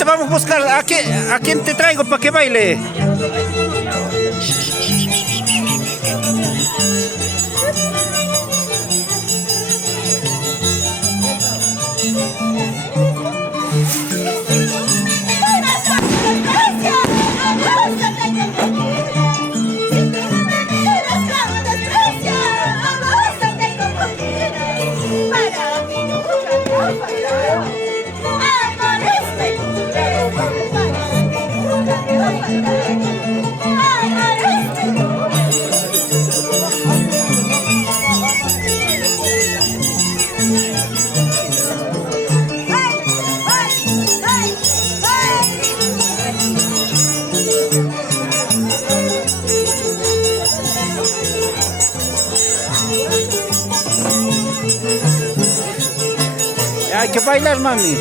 ahorita vamos a buscar a quién te traigo para que baile. Hay que bailar, mami.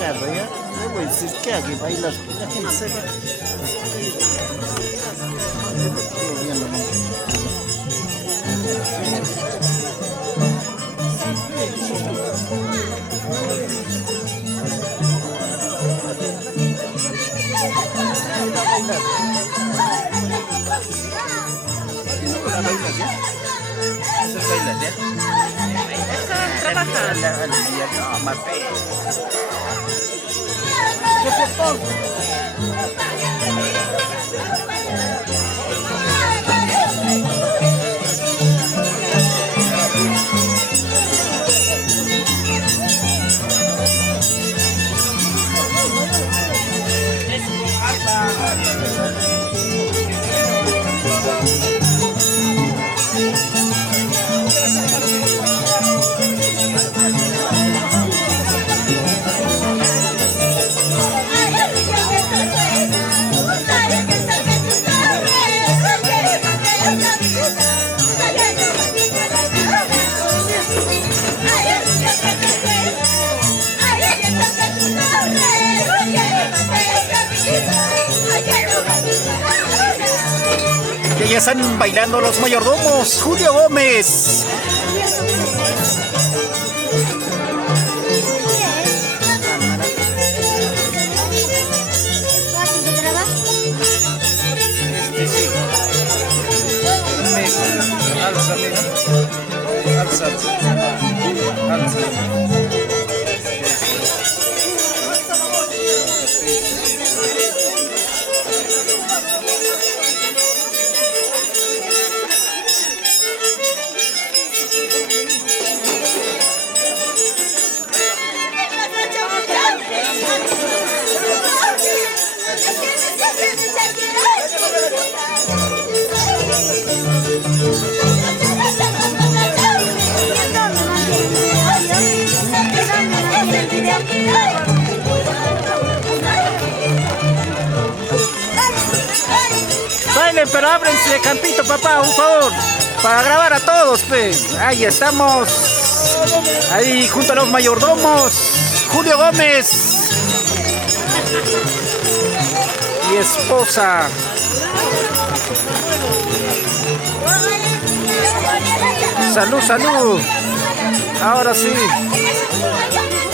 Agarra ya, le voy a decir que aquí bailar, la gente se va. Que ya están bailando los mayordomos. Julio Gómez. Alza, mira. Alza, alza. Bailen, pero ábrense de campito, papá, un favor, para grabar a todos, pe. Ahí estamos, ahí junto a los mayordomos, Julio Gómez y esposa. Salud, salud. Ahora sí.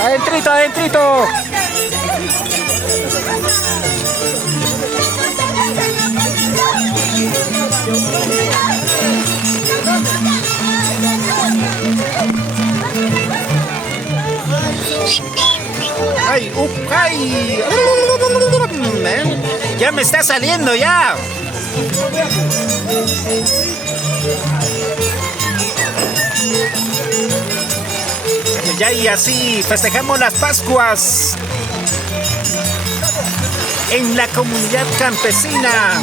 Adentrito, adentrito. ¡Ay! ¡Ay! ¡Ya me está saliendo ya! Ya y así festejamos las Pascuas en la comunidad campesina.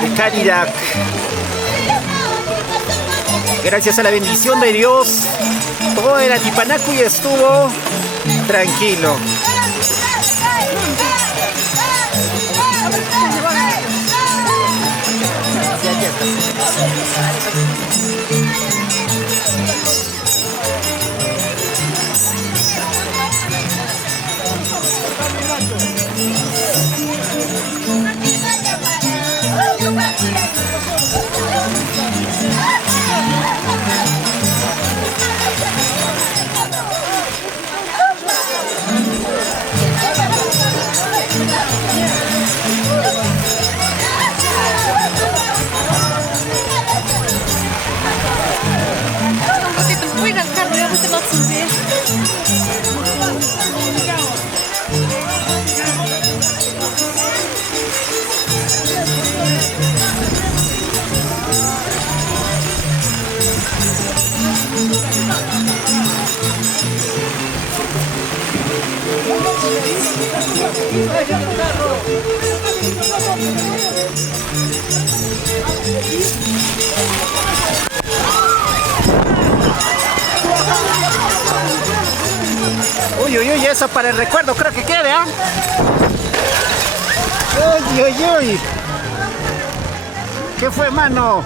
De Caridac. Gracias a la bendición de Dios, todo el Atipanacuy estuvo tranquilo. Uy, uy, uy, eso para el recuerdo creo que quede, ¿ah? Uy, uy, uy. ¿Qué fue, mano?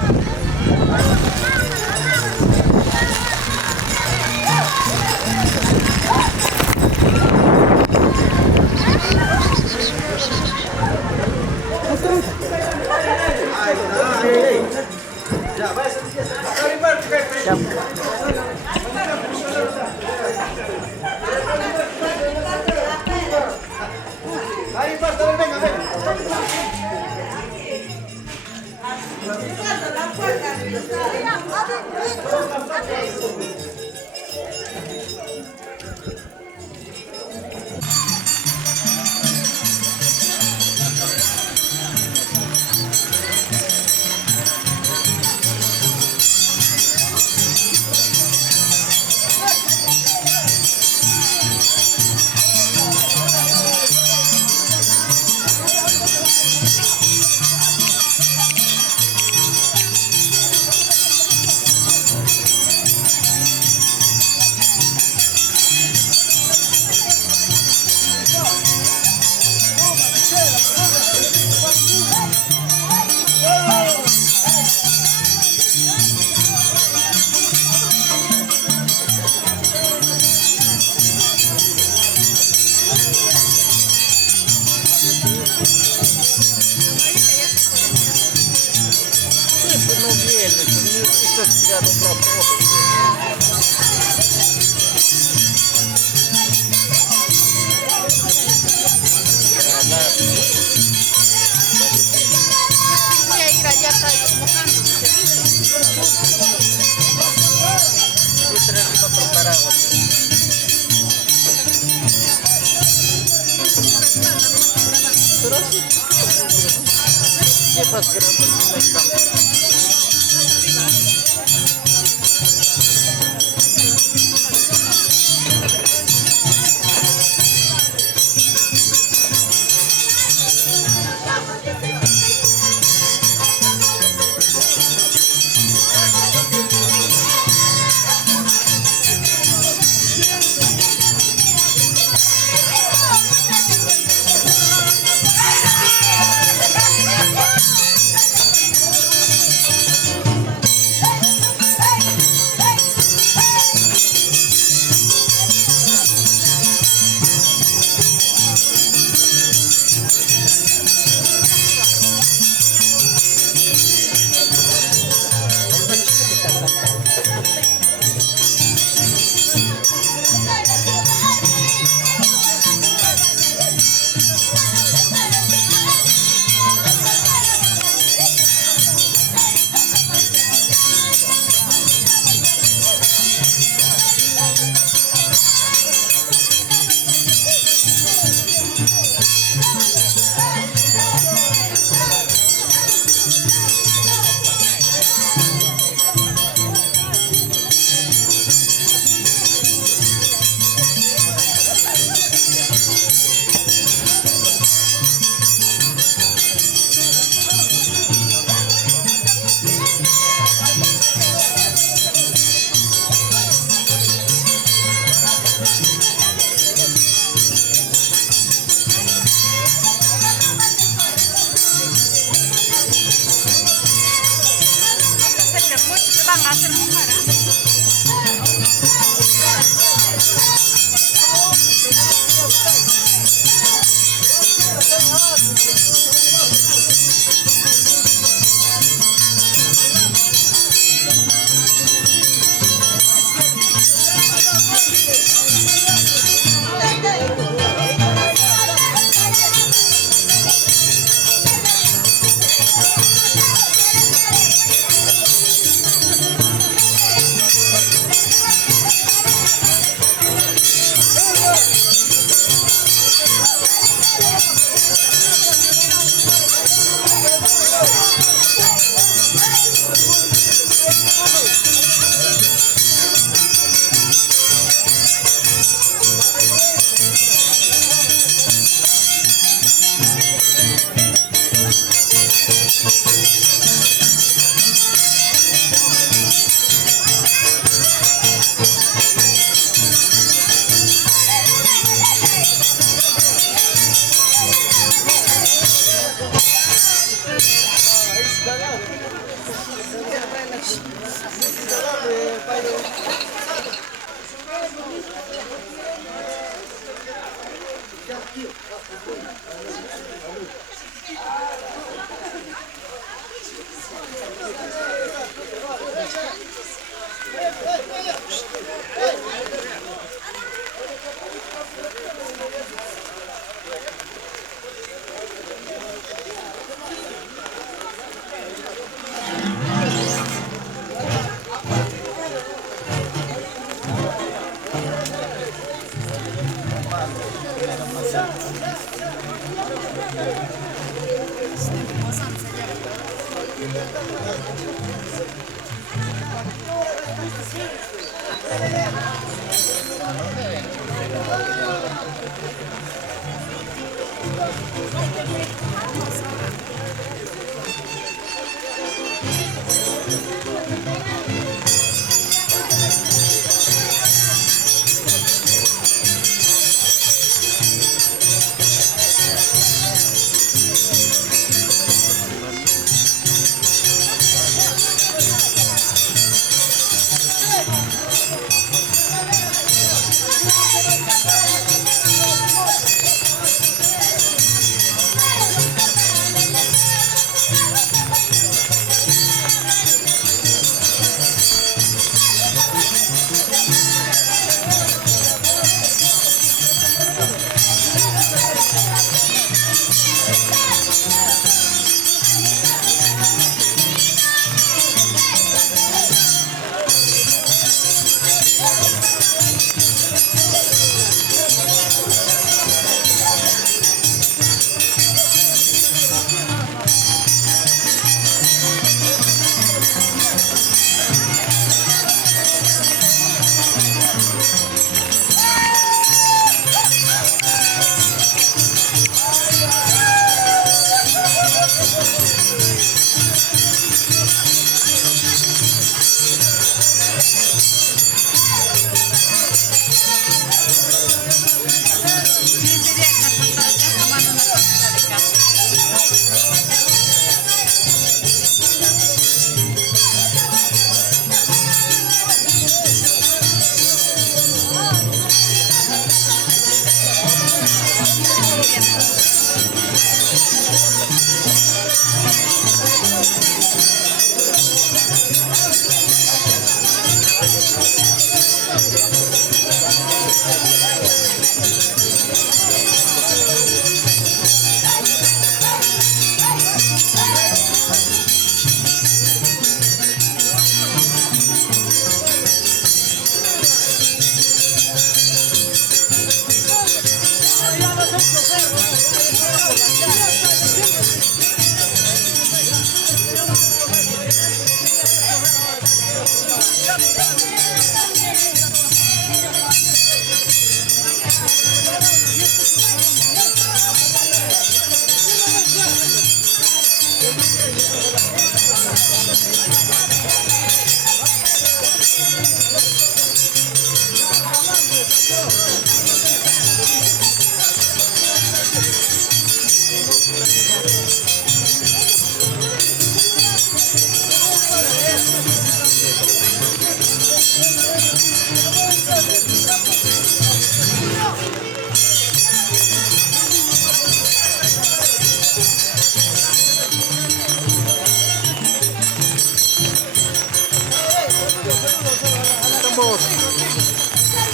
ambos.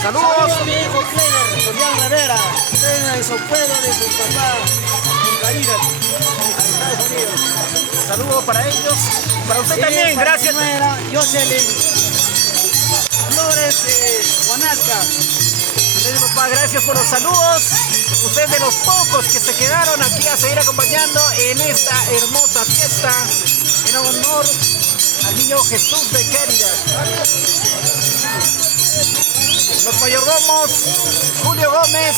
Saludos. A mi hijo Clever, Julián Rivera, en su pueblo de su papá, en Caribe, en Estados Unidos. Saludos para ellos. Para usted también, gracias. Jocelyn Flores Guanasca. Papá, gracias por los saludos. Usted es de los pocos que se quedaron aquí a seguir acompañando en esta hermosa fiesta en honor al niño Jesús de Quérida. Los mayordomos, Julio Gómez,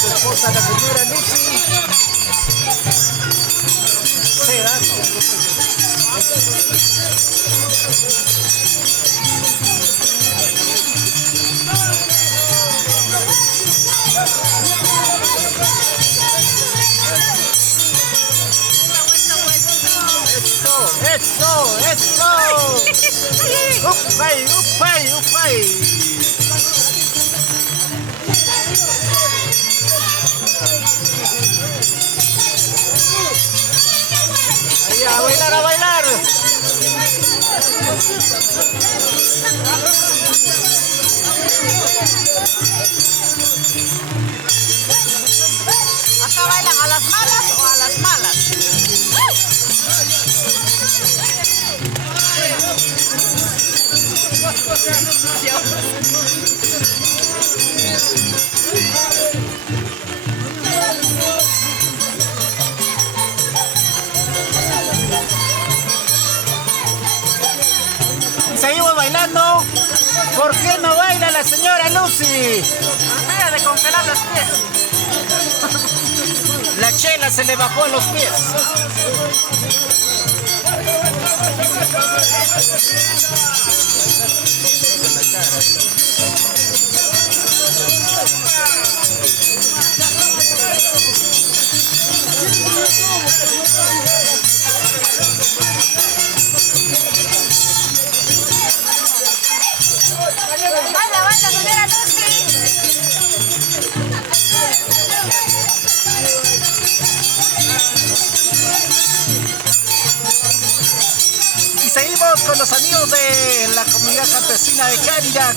su esposa la señora Lucy Sedano. Eso. Upay. Ahí, a bailar. Acá bailan a las malas o a las malas. Seguimos bailando. ¿Por qué no baila la señora Lucy? Deja de congelar los pies. La chela se le bajó a los pies. Baila, señora Lucy. Y seguimos con los amigos de la comunidad campesina de Cárida.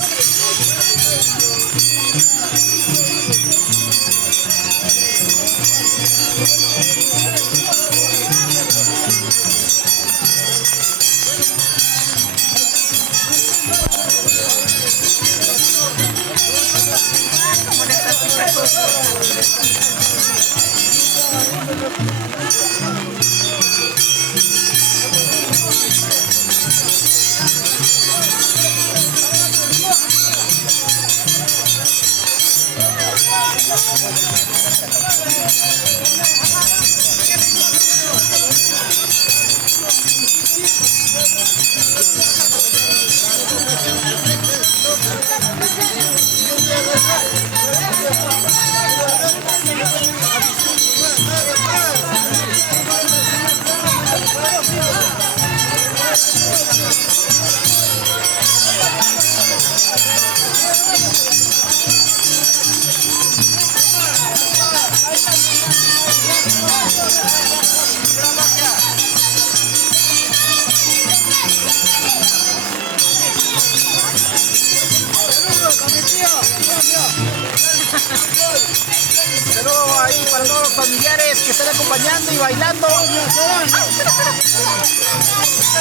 Saludos ahí para todos los familiares que están acompañando y bailando. Lo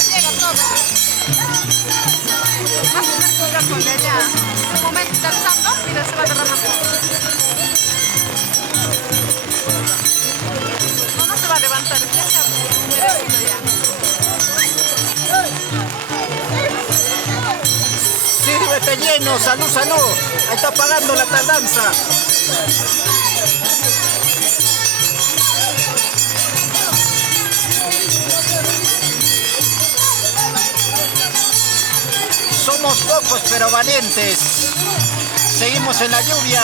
llega todo. Vas a hacer cuidado con ella. Un momento está alzando y se va a derramar todo. No se va a levantar. Ya se ha merecido ya. Sírvete lleno, salud. Ahí está pagando la tardanza. Somos pocos pero valientes. Seguimos en la lluvia.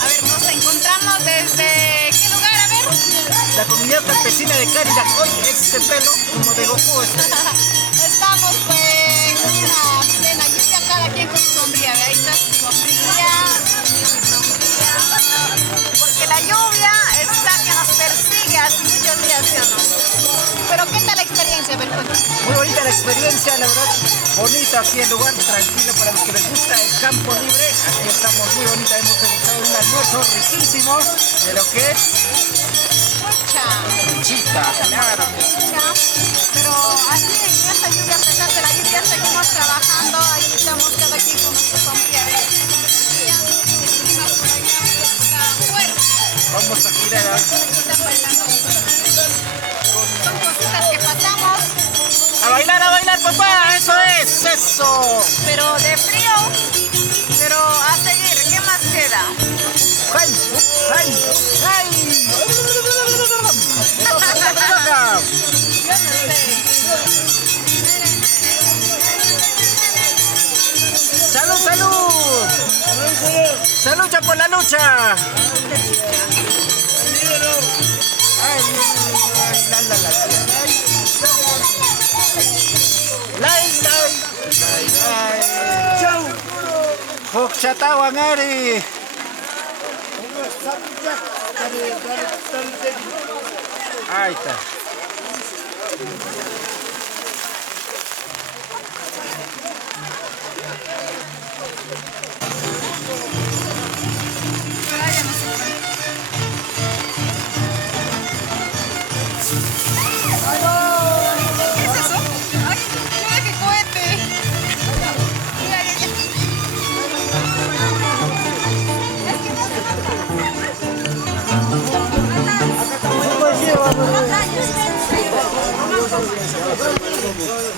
A ver, nos encontramos desde... ¿qué lugar? A ver. La comunidad campesina de Cárida. Hoy ese pelo como de Goku. Estamos también con su sombrilla, ¿ve? Ahí está su sombrilla, su sombrilla. Porque la lluvia está que nos persigue hace muchos días, ¿sí o no? Pero ¿qué tal la experiencia, Belfort? Muy bonita la experiencia, la verdad, bonito aquí el lugar, tranquilo para los que les gusta el campo libre. Aquí estamos muy bonita, hemos degustado un almuerzo riquísimo de lo que es chita, claro que sí. Pero así en esta lluvia, a pesar de la lluvia, seguimos trabajando. Ahí estamos cada quien con nuestra sombrilla. El clima por allá está fuerte. Vamos a girar a ver. Están bailando. Son cositas que pasamos. A bailar, papá, eso es, eso. Pero de frío, pero a seguir, ¿qué más queda? ¡Ay! ¡Ay! ¡Ay! Yo no sé. ¡Salud, salud! ¡Se lucha por la lucha! ¡Ay! ¡Chau! ¡Hochatahuan Ari! Ahí está. ¿Qué es eso? ¡Ay, mira qué cohete! Mira,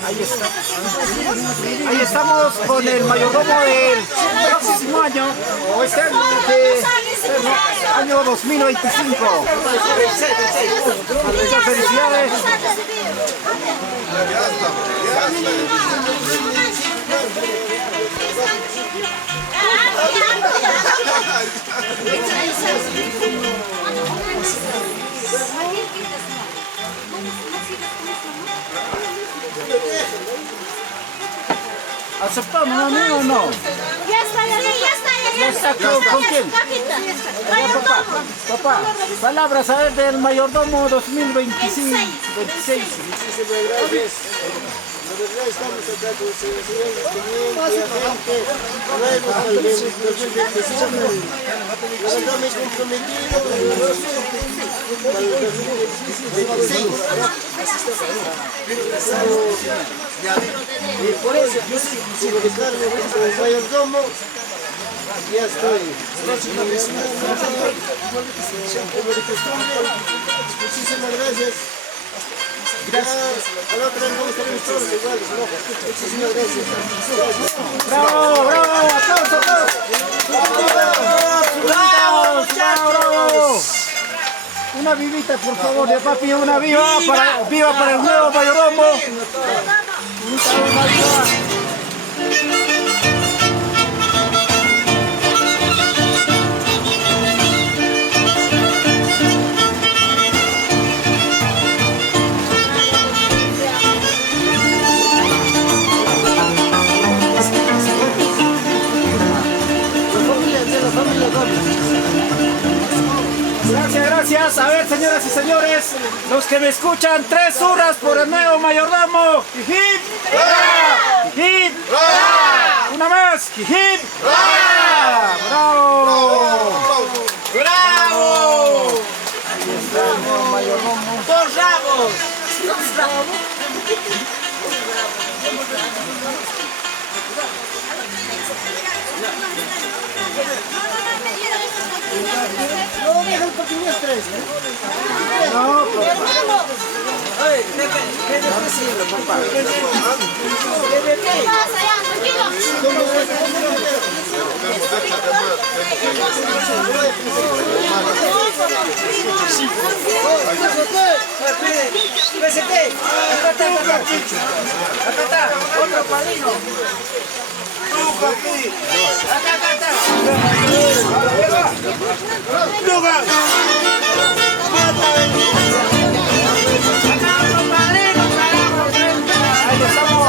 Ahí está. Ahí estamos con el mayordomo del próximo año, o este año, año 2025. Muchas felicidades. ¿Aceptamos, amigo, o no? Ya está, ya está. ¿Ya está? ¿Con quién? Papá, palabras a ver del mayordomo 2025. 26. Muchísimas gracias. La verdad estamos acá con los señores experiencia, gente nuevos para el 2025. La verdad me he comprometido para el 2026. Y por eso, sin dejarme como mayordomo, ya estoy. Como de costumbre, muchísimas gracias. A la otra vez vamos a estar todos iguales, ¿no? Muchísimas gracias. ¡Bravo, bravo! ¡Aplausos, aplausos! ¡Bravo! Una vivita, por favor, de papi, una viva para el nuevo mayordomo. Una viva. Gracias, gracias. A ver, señoras y señores, los que me escuchan, 3 horas por el nuevo mayordomo. ¡Hip! ¡Hip! Una más. ¡Hip! ¡Bravo! ¡Bravo! Ahí está el nuevo mayordomo. ¡Dos ramos! No, deja el portugués 3. No, ¿Qué pasa ya? acá está, otro padrino. Ahí estamos.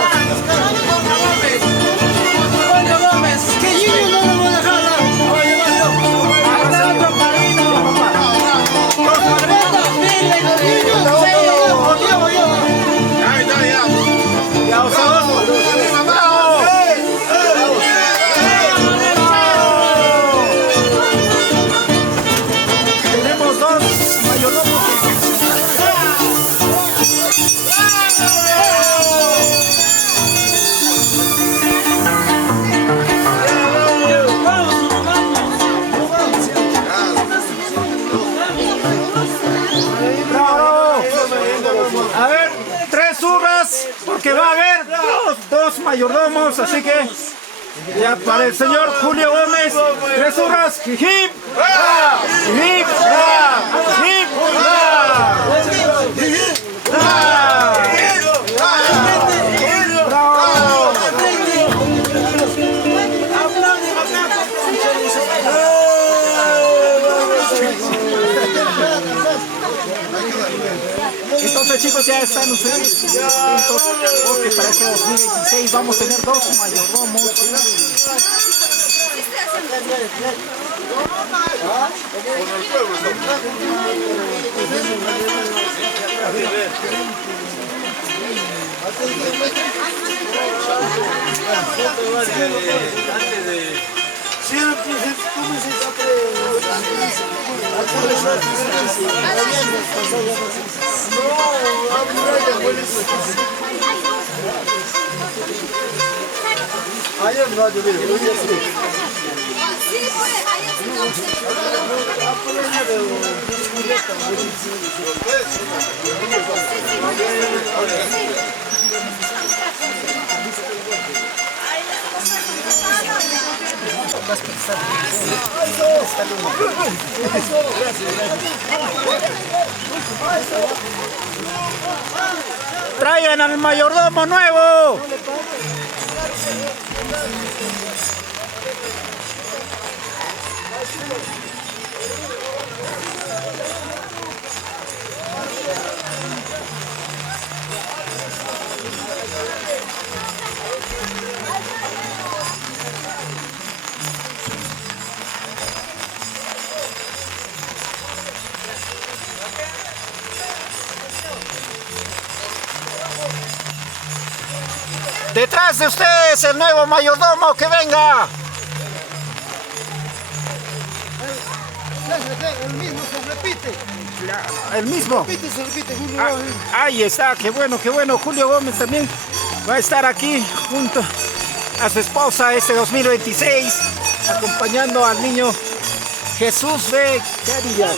que va a haber dos mayordomos, así que ya para el señor Julio Gómez, 3 horas, hip, hip, hip, hip, Entonces, chicos, ya están ustedes atentos porque para este 2026 vamos a tener 2 mayordomos. Ayer no ha llovido, hoy día sí. Traigan al mayordomo nuevo. Detrás de ustedes el nuevo mayordomo, que venga. El mismo se repite. El mismo. Se repite, Julio. Ahí está, qué bueno, qué bueno. Julio Gómez también va a estar aquí junto a su esposa este 2026, acompañando al niño Jesús de Caridad.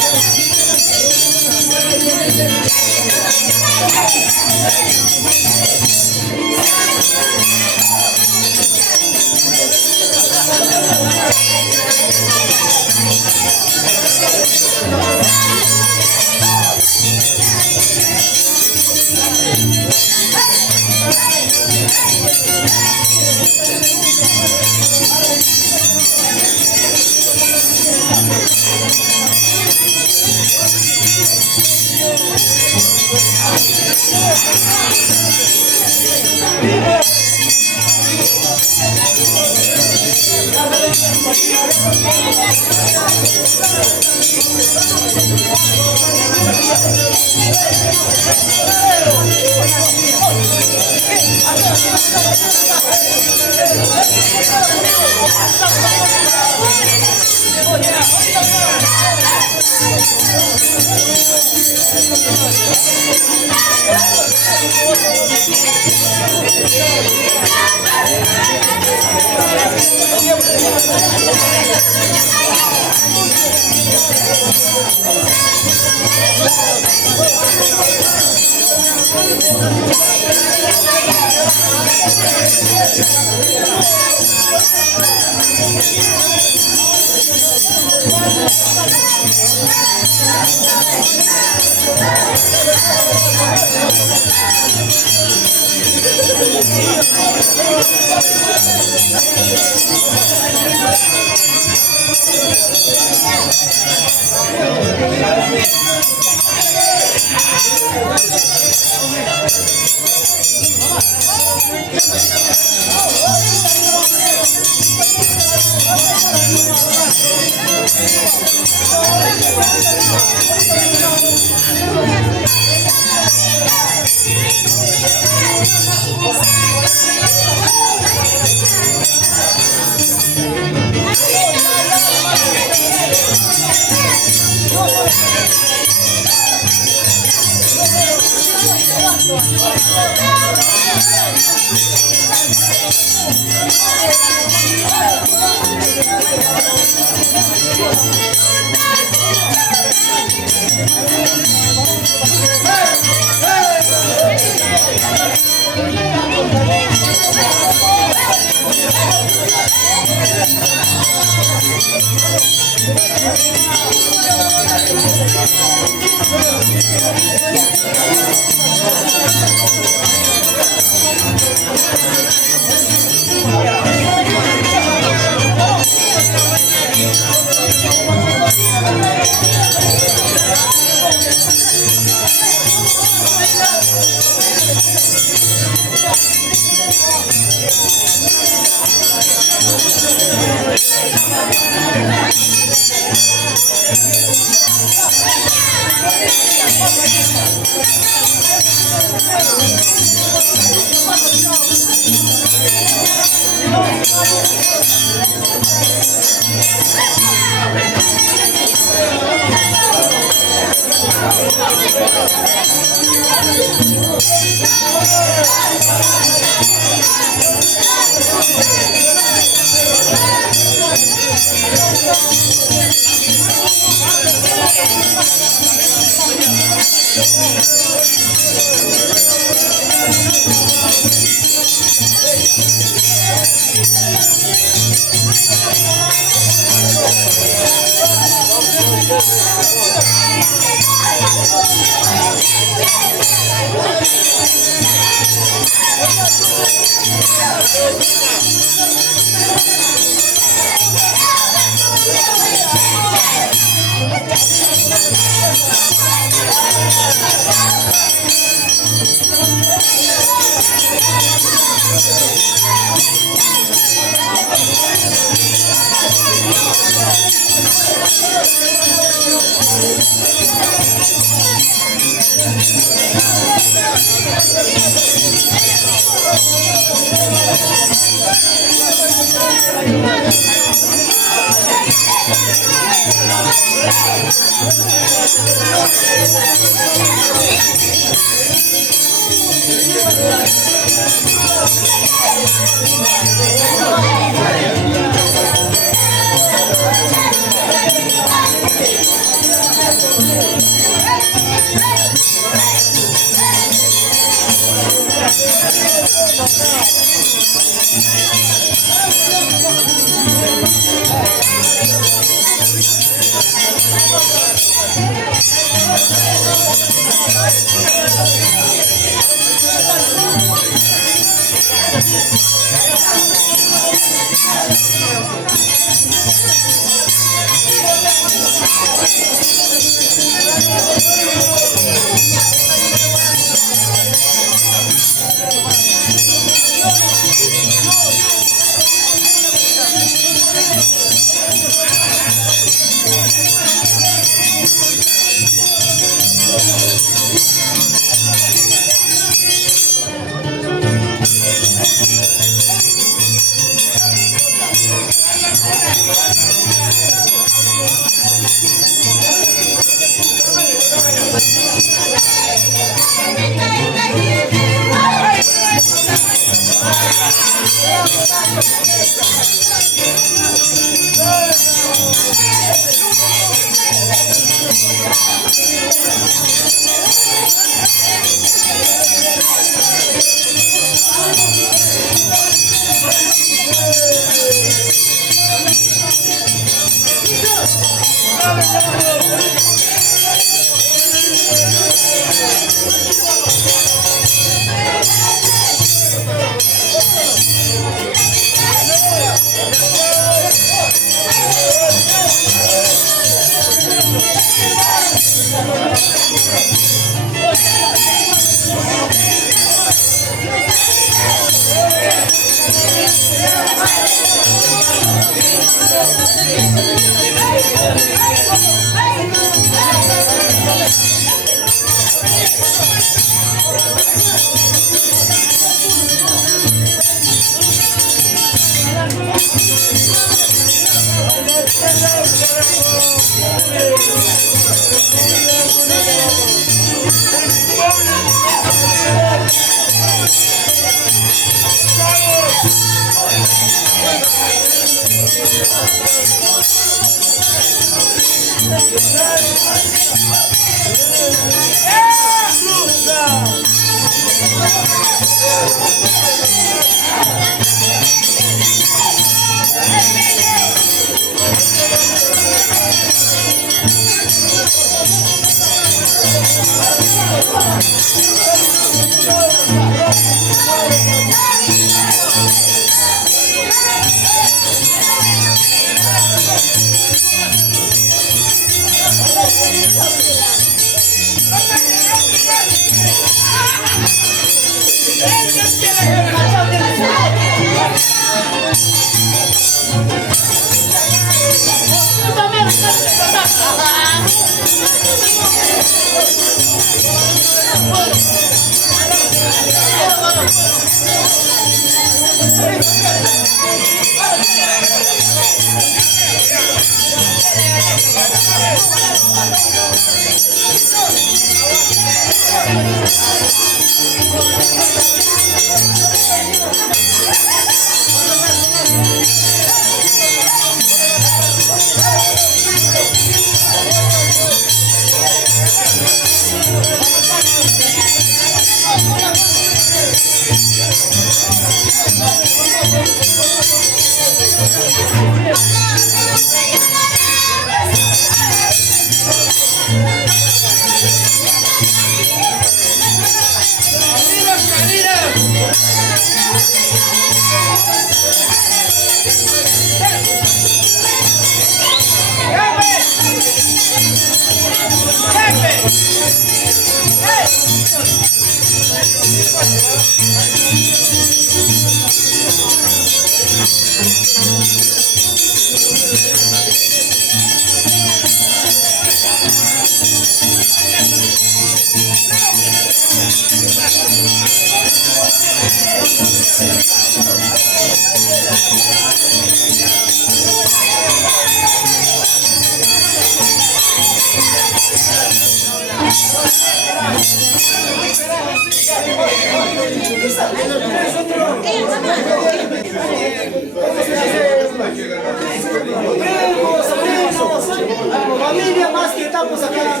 Familia más que estamos acá.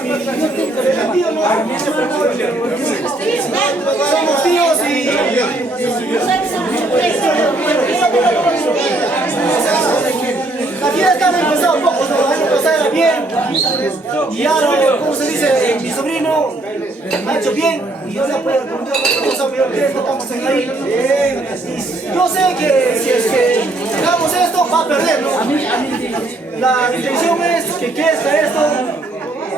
Somos tíos y la fiesta ha empezado un poco, empezar bien. Y ahora, ¿cómo se dice? Mi sobrino ha hecho bien y yo le puedo contar otra cosa, pero estamos en ahí. Yo sé que si es que hagamos esto, va a perder, ¿no? La intención es que crezca esto.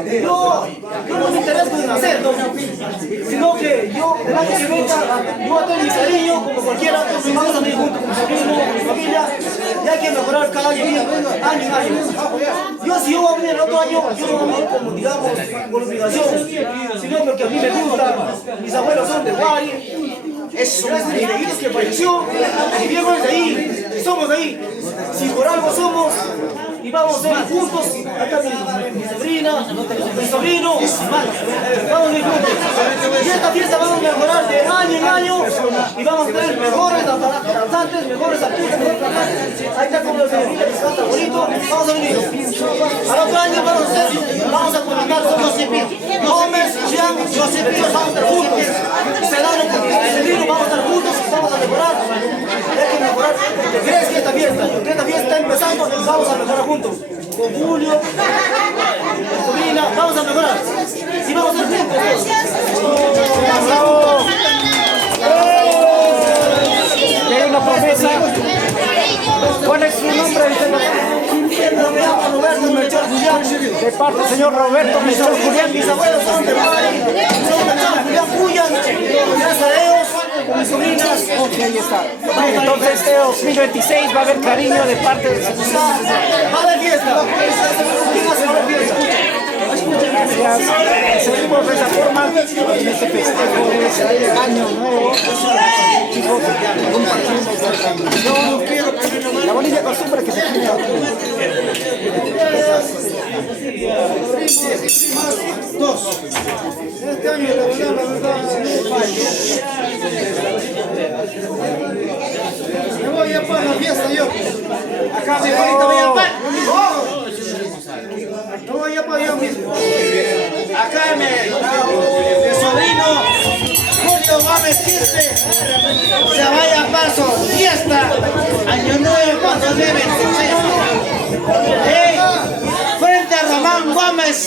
Yo no me intereso en hacerlo, sino que yo, del año que venga, yo voy a tener mi cariño como cualquiera, vamos a venir juntos con mi sobrino, con mi familia, y hay que mejorar cada año, año en año. Yo si yo voy a venir el otro año, yo no voy a venir como, digamos, por obligación, sino porque a mí me gusta, mis abuelos son de Guari, son mis viejitos que falleció, mi viejo es de ahí, y somos de ahí. Si por algo somos, y vamos a ser juntos, acá mi sobrina, mi sobrino, vamos a ir juntos. Y esta fiesta vamos a mejorar de año en año y vamos a tener mejores danzantes, mejores artistas, mejores cantantes. Ahí está como los señoritas que canta bonito, vamos a venir. Al otro año vamos a conectar con Gómez, Jean, Josepillo, vamos a estar juntos. Sedano con mi sobrino, vamos a estar juntos, vamos a mejorar. Hay que mejorar, porque crees que esta fiesta está empezando y vamos a mejorar juntos. Con Julio, con sobrina, vamos a mejorar. Y vamos a estar juntos. ¡Bravo! Y hay una promesa. ¿Cuál es su nombre? Me llamo Roberto Melchor Julián. De parte del señor Roberto Melchor Julián. Mis abuelos son de Mari, son Melchor Julián Julián. Gracias a Dios, con mis sobrinas. Ok, ahí está. Entonces este 2026 va a haber cariño de parte del señor. Va a haber fiesta. Va a haber fiesta. Gracias. Seguimos de esa forma en este festejo de ese año nuevo. Chicos, compartiendo esta transmisión. La bonita costumbre que se tiene aquí. Dos. Este año la verdad, me voy a para la fiesta yo. Acá mi abuelita voy a par. No voy a para yo mismo. Acá mi sobrino Julio Gómez Quispe se vaya a paso fiesta año nuevo 2026. Frente a Román Gómez.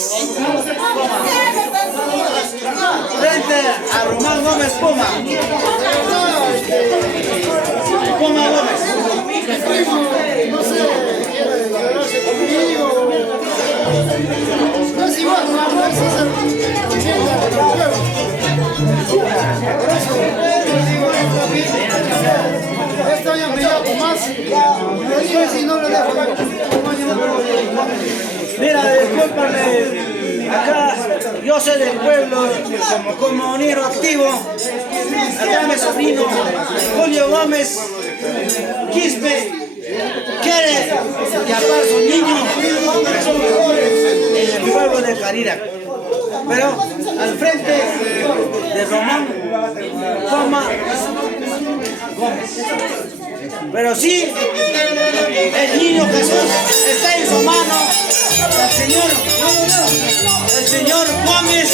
Frente a Román Gómez Puma. Puma Gómez. No sé, quiere agarrarse conmigo. No es igual, no es este año me llamo más. Si no lo dejo yo. Mira, discúlpame, acá yo soy del pueblo, como comunero activo. Acá mi sobrino Julio Gómez Quispe quiere llamar a su niño en el pueblo de Carira. Pero al frente de Román Gómez. Pero sí, el niño Jesús está en su mano. El señor Gómez,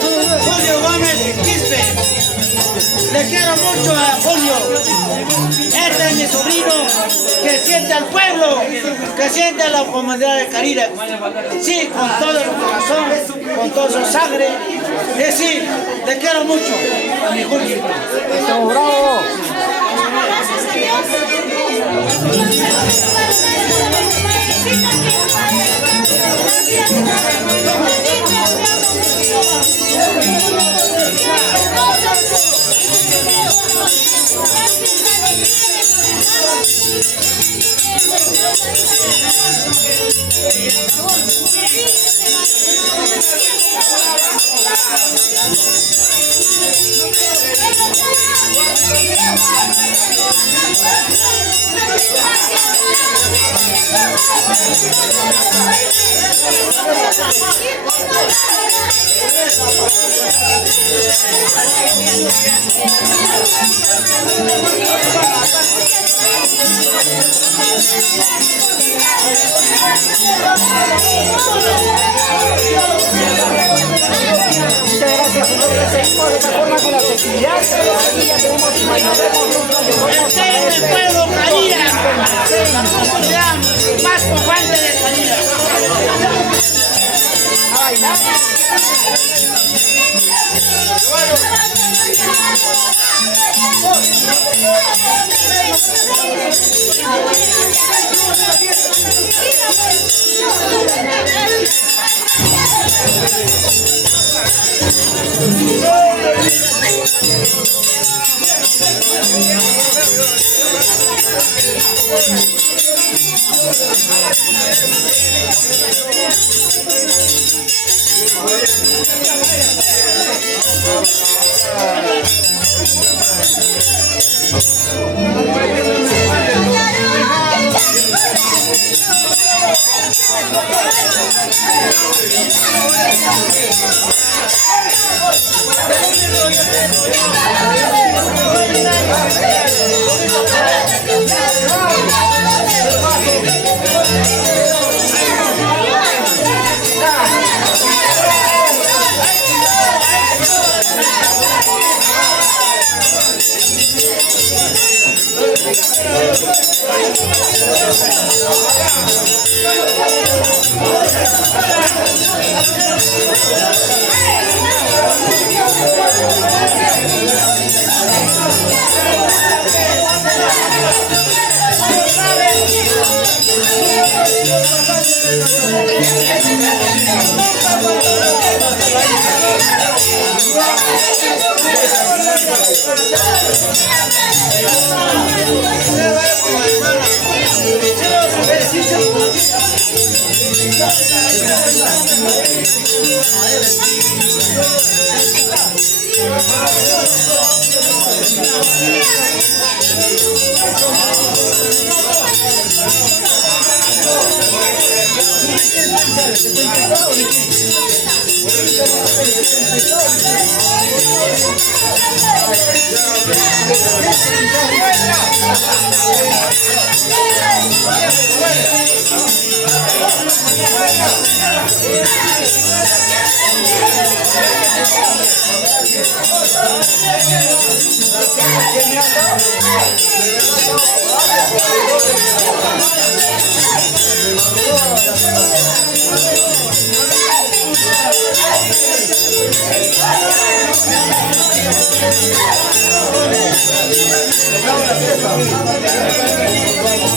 Julio Gómez. Gómez Quispe. Le quiero mucho a Julio. Este es mi sobrino que siente al pueblo, que siente a la comunidad de Carira. Sí, con todo su corazón, con toda su sangre. Sí, le quiero mucho a mi Julio. ¡Eso, bravo! Gracias a Dios. Muchas gracias, señores. Seguimos de esta forma con la festividad. Aquí ya tenemos El pueblo Carira, la comunidad más pujante de Carira. a bailar. ¡Vamos!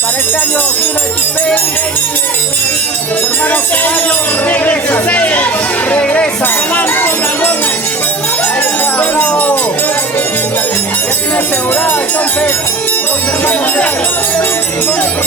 Para este año 2026, los hermanos caballos regresan. Bravo. Ya tiene asegurada entonces los hermanos caballos.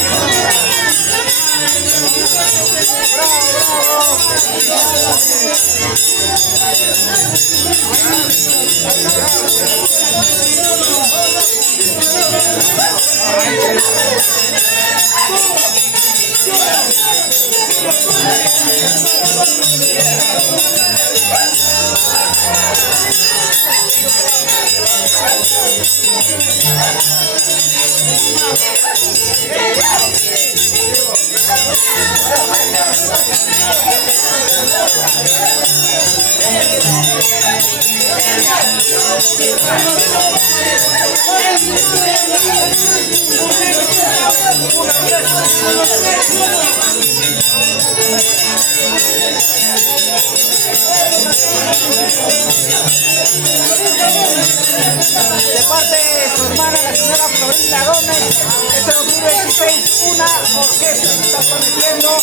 De parte de su hermana, la señora Florinda Gómez, este 2026 una orquesta se está prometiendo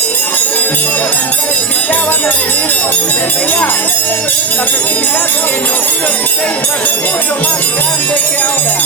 que ya van a recibir desde ya la festividad que en 2026 va a ser mucho más grande que ahora.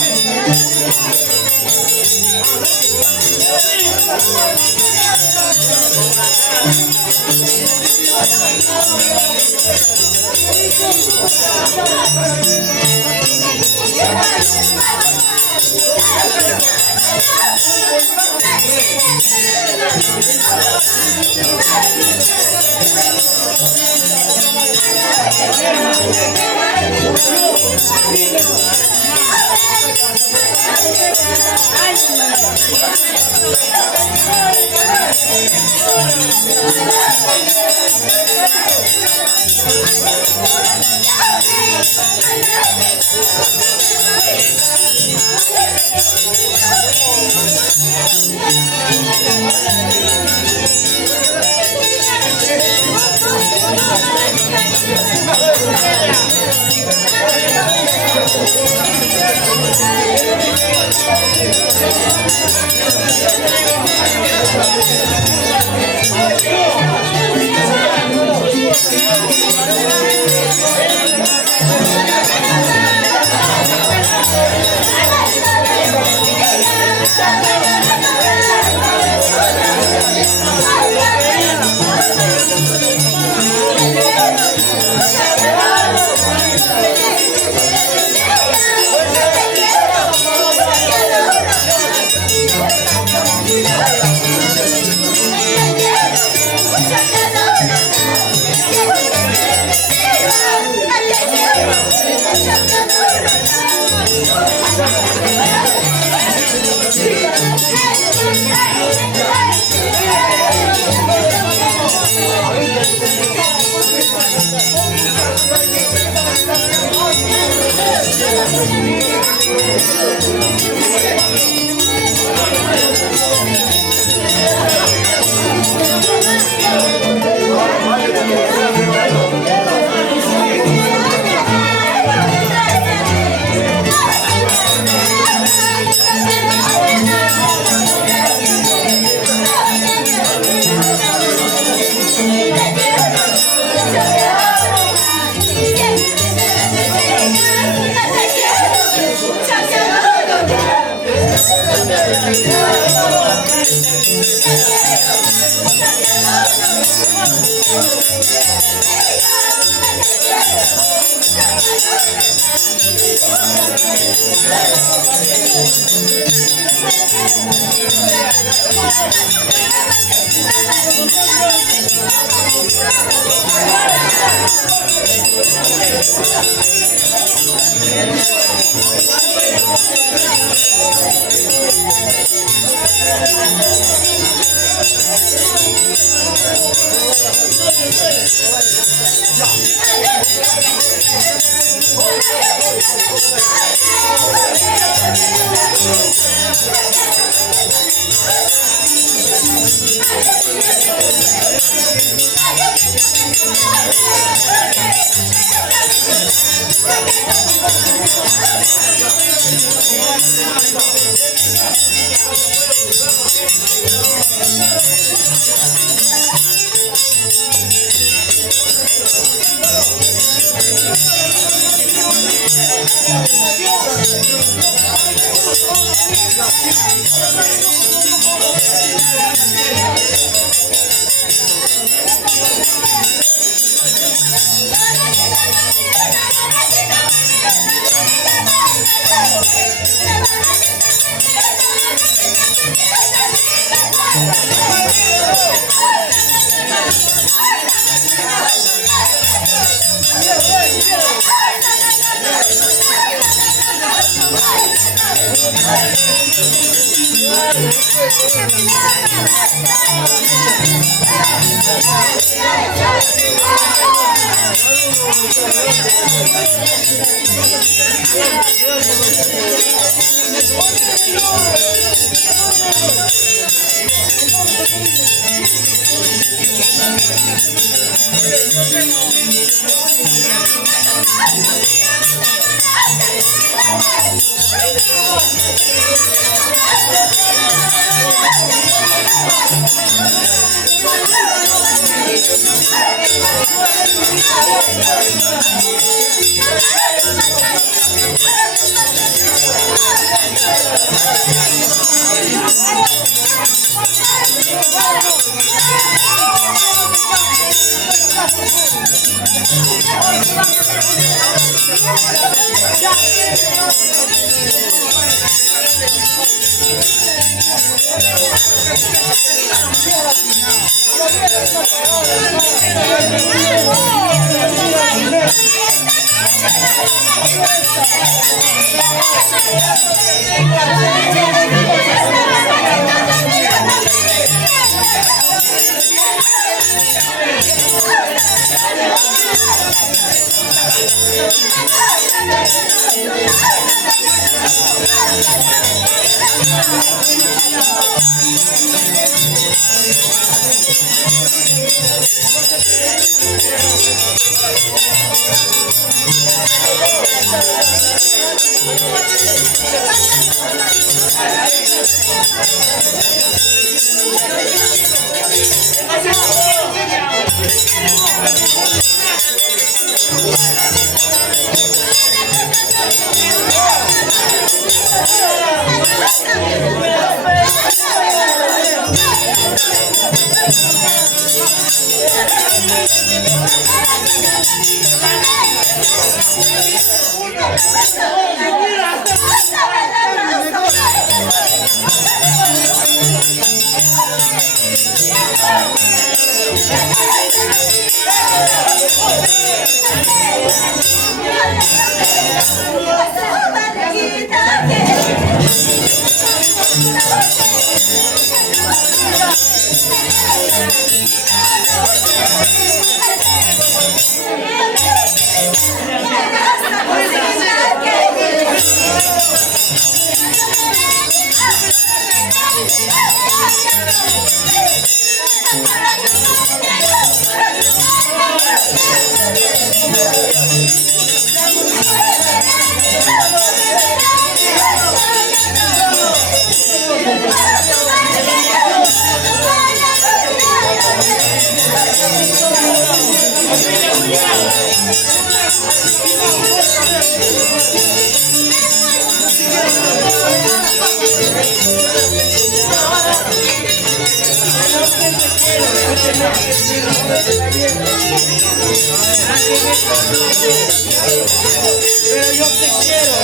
Pero yo te quiero,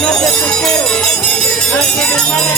no te quiero. Alguien hermano,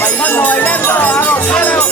Bailando, bailando, a gozar, a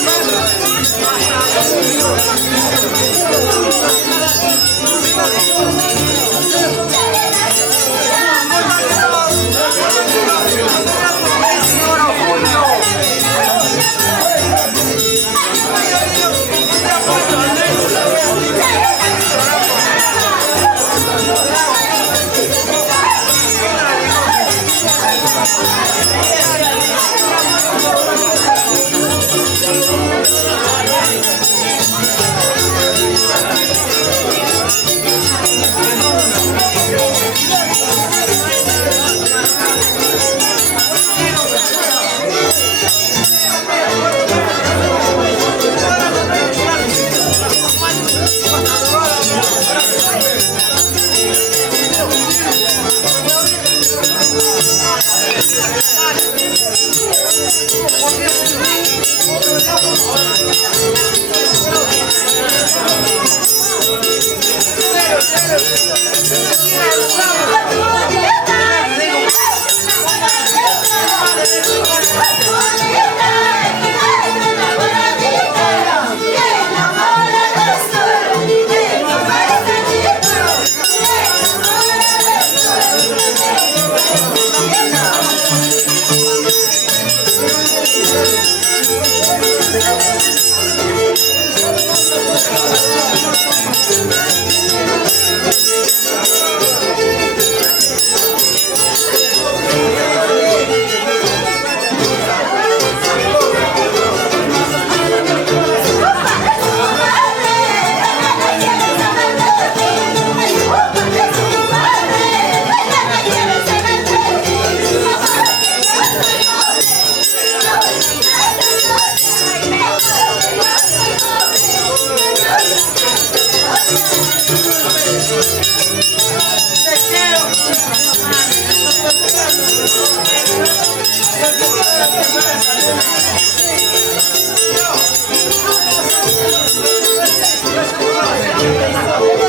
Gracias.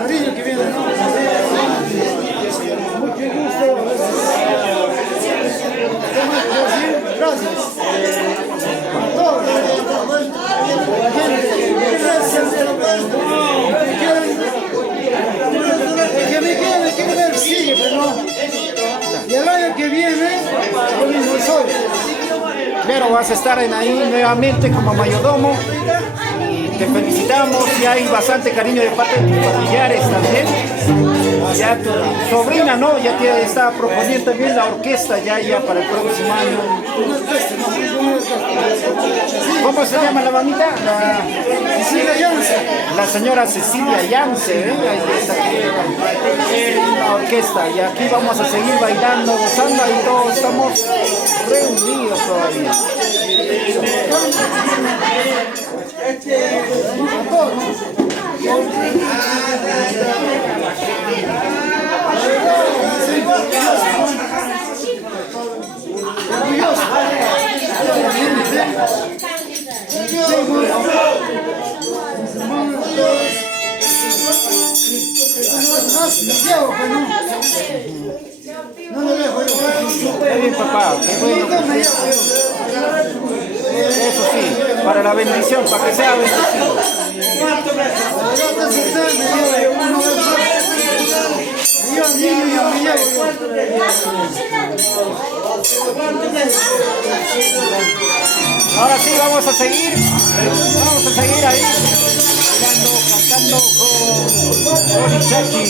Cariño que viene, ¿no? Mucho gusto. Gracias. Todos. La gente. Gracias. Que me quiere ver, sigue, pero no. Y el año que viene, lo mismo soy. Pero vas a estar ahí nuevamente como mayordomo. Te felicitamos, y hay bastante cariño de parte de tus familiares también. Ya tu sobrina, ¿no? Ya te está proponiendo también la orquesta ya para el próximo año. ¿Cómo se llama la bandita? Cecilia Yance. La señora Cecilia Yance, ¿eh? Ahí está la orquesta. Y aquí vamos a seguir bailando, gozando, y todos estamos reunidos todavía. No lo dejo yo. Muy bien, papá. Qué bueno. Eso sí, para la bendición, para que sea bendecido. Ahora sí, vamos a seguir ahí, bailando, cantando con Chachi.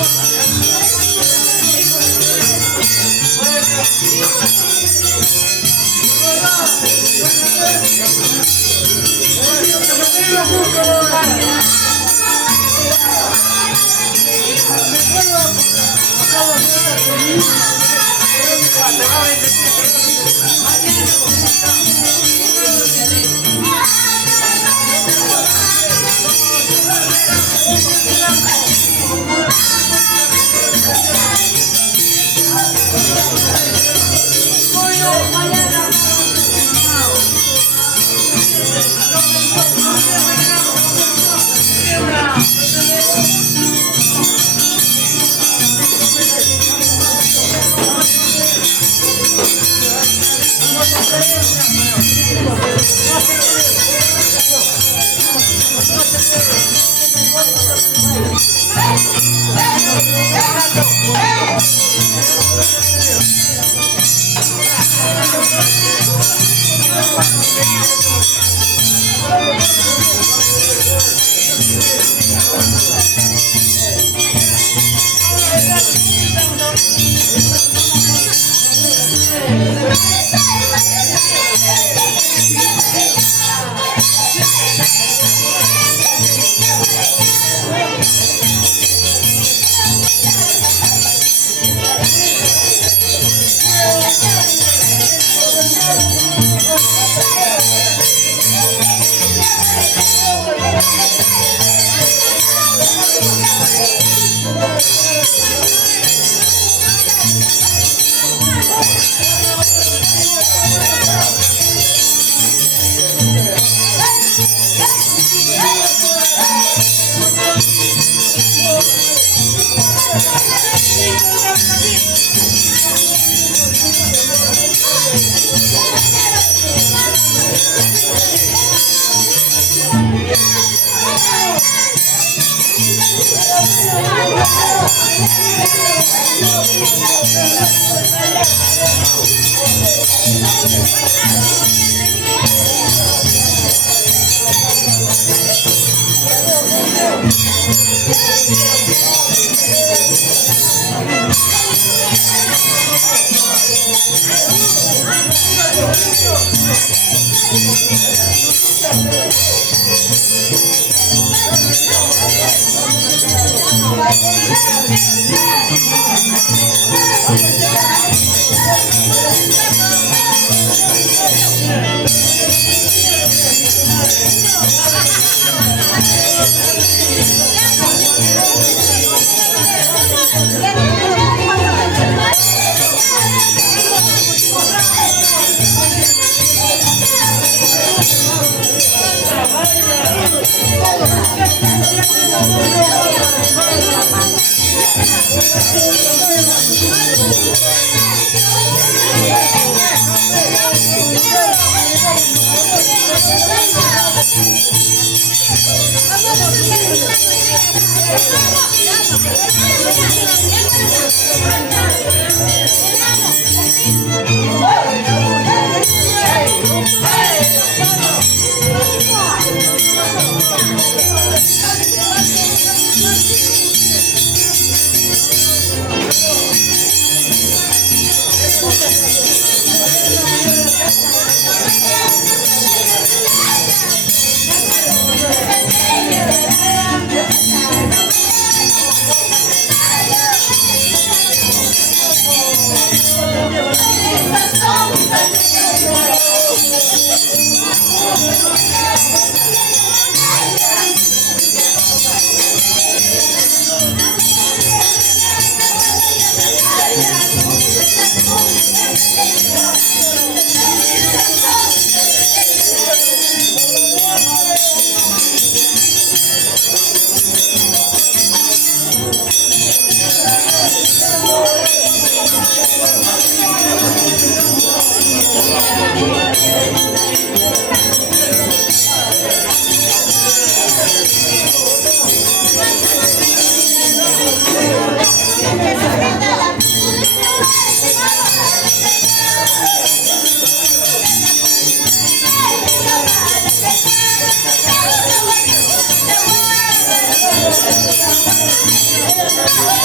Thank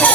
you.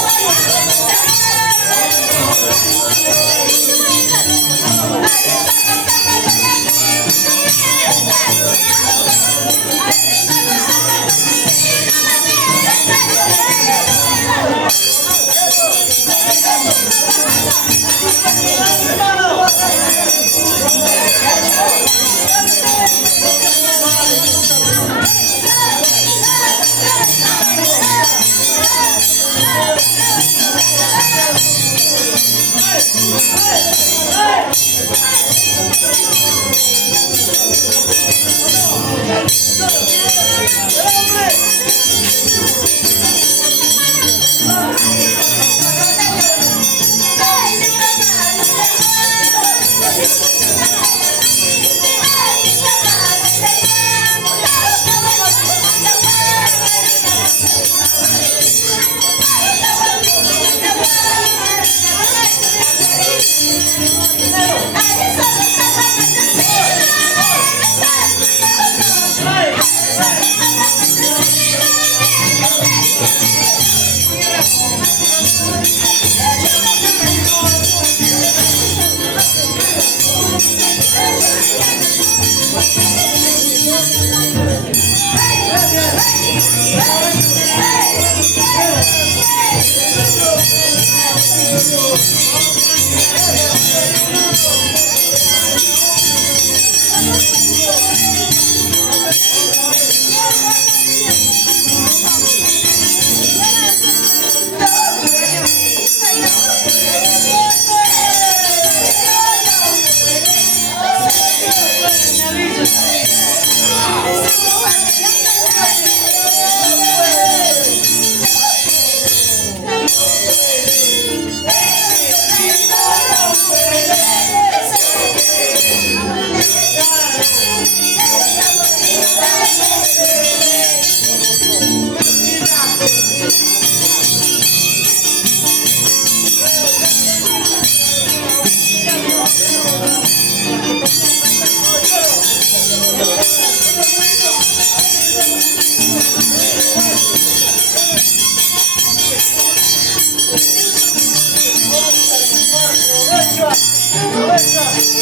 Aprovecha.